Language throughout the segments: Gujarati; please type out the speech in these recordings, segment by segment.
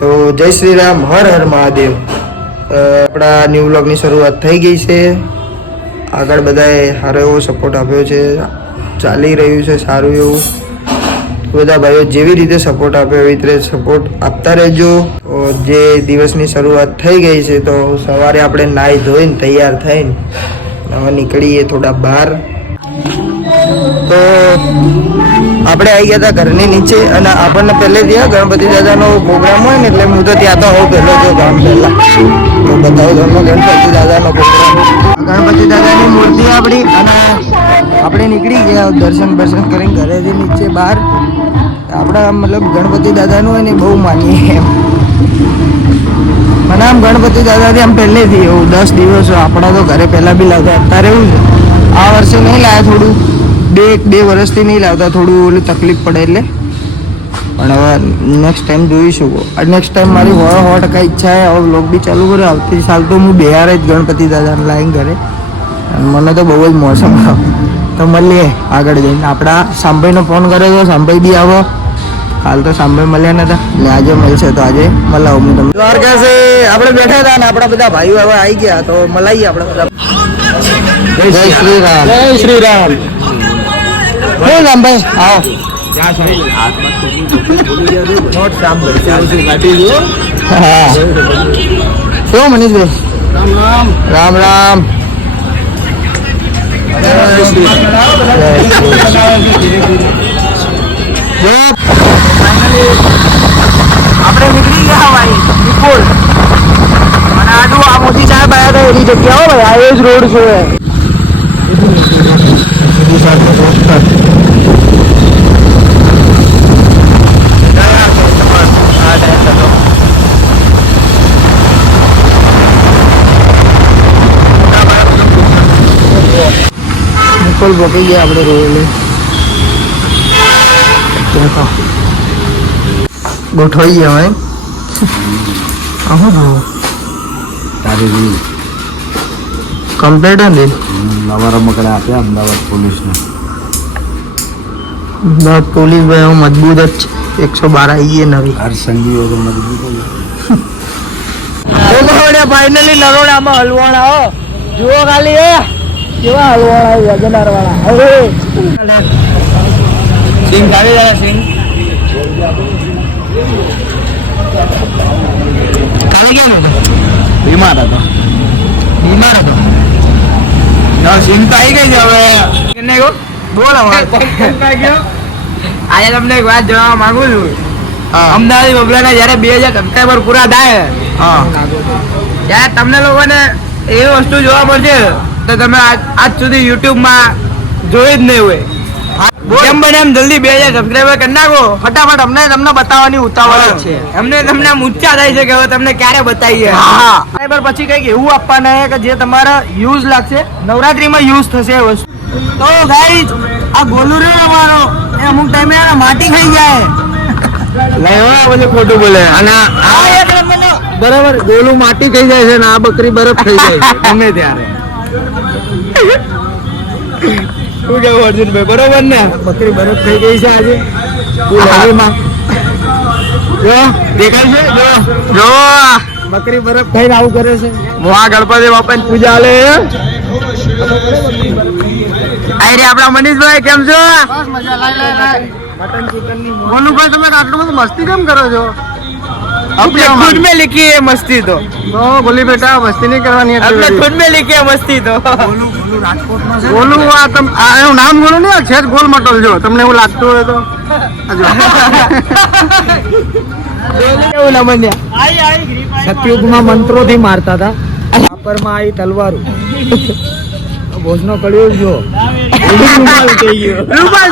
તો જય શ્રી રામ, હર હર મહાદેવ. આપણા ન્યૂ વ્લોગની શરૂઆત થઈ ગઈ છે. આગળ બધાએ સારો એવો સપોર્ટ આપ્યો છે, ચાલી રહ્યું છે સારું એવું. બધા ભાઈઓ જેવી રીતે સપોર્ટ આપ્યો એવી રીતે સપોર્ટ આપતા રહેજો. જે દિવસની શરૂઆત થઈ ગઈ છે તો સવારે આપણે નાહી ધોઈને તૈયાર થઈને હવે નીકળીએ થોડા બહાર. તો આપણે આવી ગયા હતા ઘરની નીચે અને આપણને પહેલેથી ગણપતિ દાદાનો પ્રોગ્રામ હોય ને એટલે હું તો ત્યાં તો હું પહેલો જો ગામ પહેલા તો બતાવો તમને ગણપતિ દાદાનો પ્રોગ્રામ. ગણપતિ દાદાની મૂર્તિ આપણી અને આપણે નીકળી ગયા દર્શન કરીને ઘરેથી નીચે બહાર. આપણે મતલબ ગણપતિ દાદાનું હોય ને બહુ માનીએ એમ. મને આમ ગણપતિ દાદાથી આમ પહેલેથી એવું 10 દિવસ આપણા તો ઘરે પહેલાં બી લાવતા. અત્યારે એવું છે આ વર્ષે નહીં લાવ્યા, થોડું બે વર્ષથી નહીં લાવતા, થોડું ઓલી તકલીફ પડે એટલે. પણ હવે નેક્સ્ટ ટાઈમ જોઈશું. નેક્સ્ટ ટાઈમ મારી 100% ઈચ્છા છે હવે વ્લોગ બી ચાલુ કર્યો. આવતી સાલ તો હું બિહાર જ ગણપતિ દાદાને લાવીને ઘરે. મને તો બહુ જ મોસમ આવે. તો મળીએ આગળ જઈને. આપણા સાંભાઈનો ફોન કર્યો તો સાંભાઈ બી આવો. હાલ તો સાંભાઈ મળ્યા નતા એટલે આજે મળશે તો આજે મલાવું હું તમને. દ્વારકા છે આપણે બેઠા હતા ને આપણા બધા ભાઈઓ હવે આવી ગયા તો મલાઈએ આપણે બધા. જય શ્રી રામ, જય શ્રી રામ. બોલ રામભાઈ આવો. હા શું મનીષભાઈ? રામ રામ. આપણે નીકળી ગયા ભાઈ નિકોલ અને આજુ આ મોદી સાહેબ આવ્યા હતા એની જગ્યા હો ભાઈ. આ એ જ રોડ છે. નિકોલ પકી ગયા આપણે રોડ ગોઠવાઈ ગયા ભાઈ. તારી રીલ કમ્પ્લીટ ને નવા રમકડા આપ્યા અમદાવાદ પોલીસને. અમદાવાદ પોલીસ ભાઈ મજબૂત જ છે. 112 આવી ગઈ નવી. હર સંગીઓ તો મજબૂત ફાઇનલી નરોડામાં હલવાણા હો. જુઓ ખાલી કેવા હલવાણા વજનદાર વાળા. હવે સિંગ આવી જાય સિંગ કાલે ગયા ને બીમાર હતો સિંગ તો આવી ગઈ છે હવે. બોલ આજે તમને એક વાત જણાવવા માંગુ છું. અમદાવાદ બબલાના જયારે 2000 સબસ્ક્રાઈબર પૂરા થાય ત્યારે તમને લોકોને એવી વસ્તુ જોવા મળશે તો તમે આજ સુધી યુટ્યુબમાં જોઈ જ નહીં હોય. જેમ બને એમ જલ્દી 2000 સબસ્ક્રાઈબર કરી નાખો ફટાફટ. અમને તમને બતાવવાની ઉતાવળ જ છે. અમને તમને ઊંચા થાય છે કે હવે તમને ક્યારે બતાવીએ. સબસ્ક્રાઈબર પછી કંઈક એવું આપવાના છે કે જે તમારા યુઝ લાગશે, નવરાત્રીમાં યુઝ થશે એ વસ્તુ. તો ગાઈઝ આ ગોલું રે અમારો એ અમુક ટાઈમે માટી ખાઈ જાય. બધું ખોટું બોલે. અને બરાબર ગોલું માટી ખાઈ જાય છે ને આ બકરી બરફ ખાઈ જાય છે ગમે ત્યારે. શું કેવું અર્જુનભાઈ, બરોબર ને? બકરી બરફ થઈ ગઈ છે આજે દેખાય છે. જો બકરી બરફ ખાઈને આવું કરે છે. આ ગણપતિ બાપાની પૂજા હાલે. આપડા મનીષભાઈ કેમ છો? મોનુભાઈ તમે આટલું બધું મસ્તી કેમ કરો છો? अपने खुद में लिखी है मस्ती तो बोली बेटा मस्ती नहीं करवानी है. अपने खुद में लिखी है मस्ती तो બોલું આ તમ આ એનું નામ બોલો ને છે ગોલ મટોલ. જો તમને એવું લાગતું હોય તો કેવું લામન્યા સતયુગમાં મંત્રોથી મારતા હતા. માં આવી તલવારો ભોજનો કળ્યો જો રૂમાલ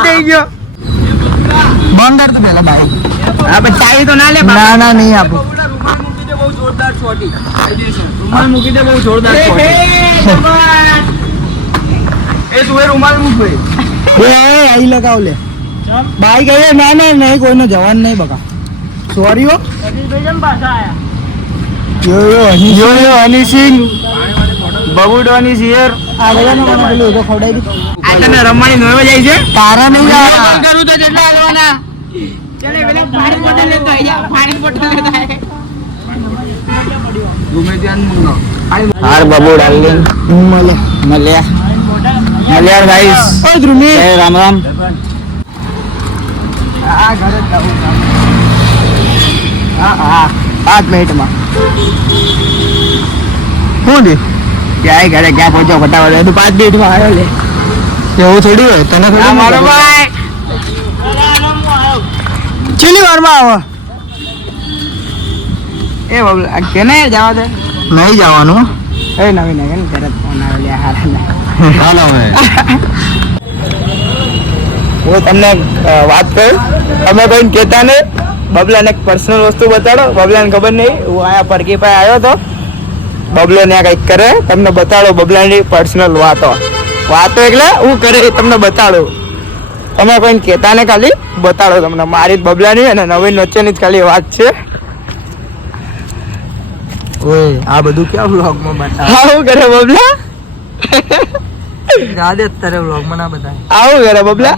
થઈ ગયો. બંદર તો પેલા ભાઈ ચાવી તો ના લે. ના નહીં આપું. મૂકી દે બહુ જોરદાર. એ તું એ રૂમાલ મૂક ભાઈ. અહીં લગાવ લે ભાઈ. ગયે ના નહીં કોઈનો જવાન નહીં બકા. સોરી હો. યો હની સિંહ બબુડવાની શિયર આ બધાનો મને પેલું તો ખવડાવી દી. આ તને રમવાની નોય જાય છે તારા નહીં કરું તો જેટલા હાલવાના. ચલે પેલા પાણી બોટલ લેતો આયા. પાણી બોટલ લેતો આયા. ગમે ત્યાં મંગાવ હાર બાબુ ડાર્લિંગ મળ્યા ગાઈસ ઓય ધ્રુમી રામ રામ આ ઘરે જવું હા 5 મિનિટમાં શું દે ક્યાં ઘરે ક્યાં પહોંચો ફટાફટ 5 મિનિટમાં આવ્યો લે એવું થોડી હોય તને થોડી મારો ભાઈ ચીલી વારમાં આવો એ બાબલા કેને જવા દે નહીં જવાનું એ નવીન ને તરત ફોન આવે લે હારા ચાલો હવે હું તમને વાત કરું તમે કોઈને કહેતા નહીં બબલાને એક પર્સનલ વસ્તુ બતાડો બબલાને ખબર નહીં હું આયા પરકી પાસે આવ્યો હતો બબલો ને કંઈક કરે તમને બતાડો બબલાની પર્સનલ વાતો એટલે હું કરે એ તમને બતાડું તમે કોઈને કહેતા ને ખાલી બતાડો તમને મારી બબલાની અને નવીન વચ્ચેની જ ખાલી વાત છે ઓય આ બધું ક્યાં વ્લોગમાં બતાવે આવું કરે બબલા રાધે અત્યારે વ્લોગમાં ના બતાવે આવું કરે બબલા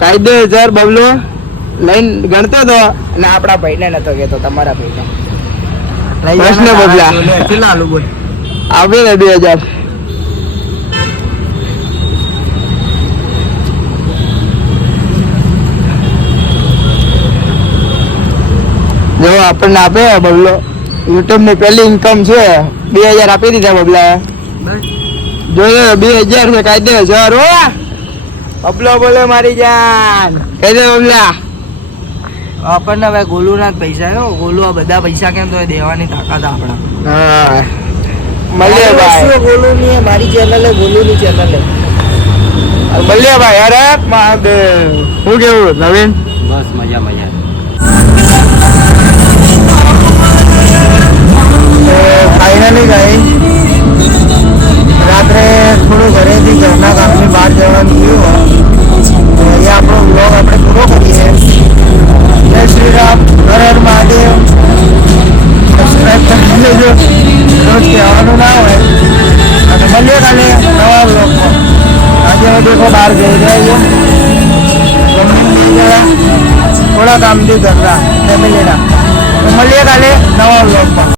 કાયદેસર બબલો લઈને ગણતો હતો અને આપણા ભાઈને નતો કહેતો તમારા ભાઈને પ્રશ્ન બબલા કેટલા આલુ બોલ આવે ને 2000 જો આપણને આપે બબલો યુટ્યુબ ની પહેલી ઇન્કમ છે 2000 આપી દીધા બબલા જોયો 2000 છે કાયદેસર હો બબલો બોલે મારી જાન કહી દે બબલા આપણને હવે ગોલુ ના પૈસા હો ગોલુ આ બધા પૈસા કેમ તો દેવાની તાકાત આપણા હા મળે ભાઈ ગોલુ ની મારી ચેનલ હે ગોલુ ની ચેનલ હે મળે ભાઈ અરે મહાદેવ શું કેવું નવીન બસ મજા ફાઇનલી ગઈ રાત્રે થોડું ઘરેથી ઘરના કામની બહાર જવાનું થયું તો અહીંયા આપણો બ્લોગ આપણે પૂરો કરીએ જય શ્રી રામ હર હર મહાદેવ સબસ્ક્રાઈબ કરી લેજો રોજ કહેવાનું ના હોય અને મળીએ કાલે નવા બ્લોગમાં આજે હવે દેખો બહાર જઈ રહ્યા છીએ થોડા કામથી ઘરના ફેમિલીના મળીએ કાલે નવા બ્લોગમાં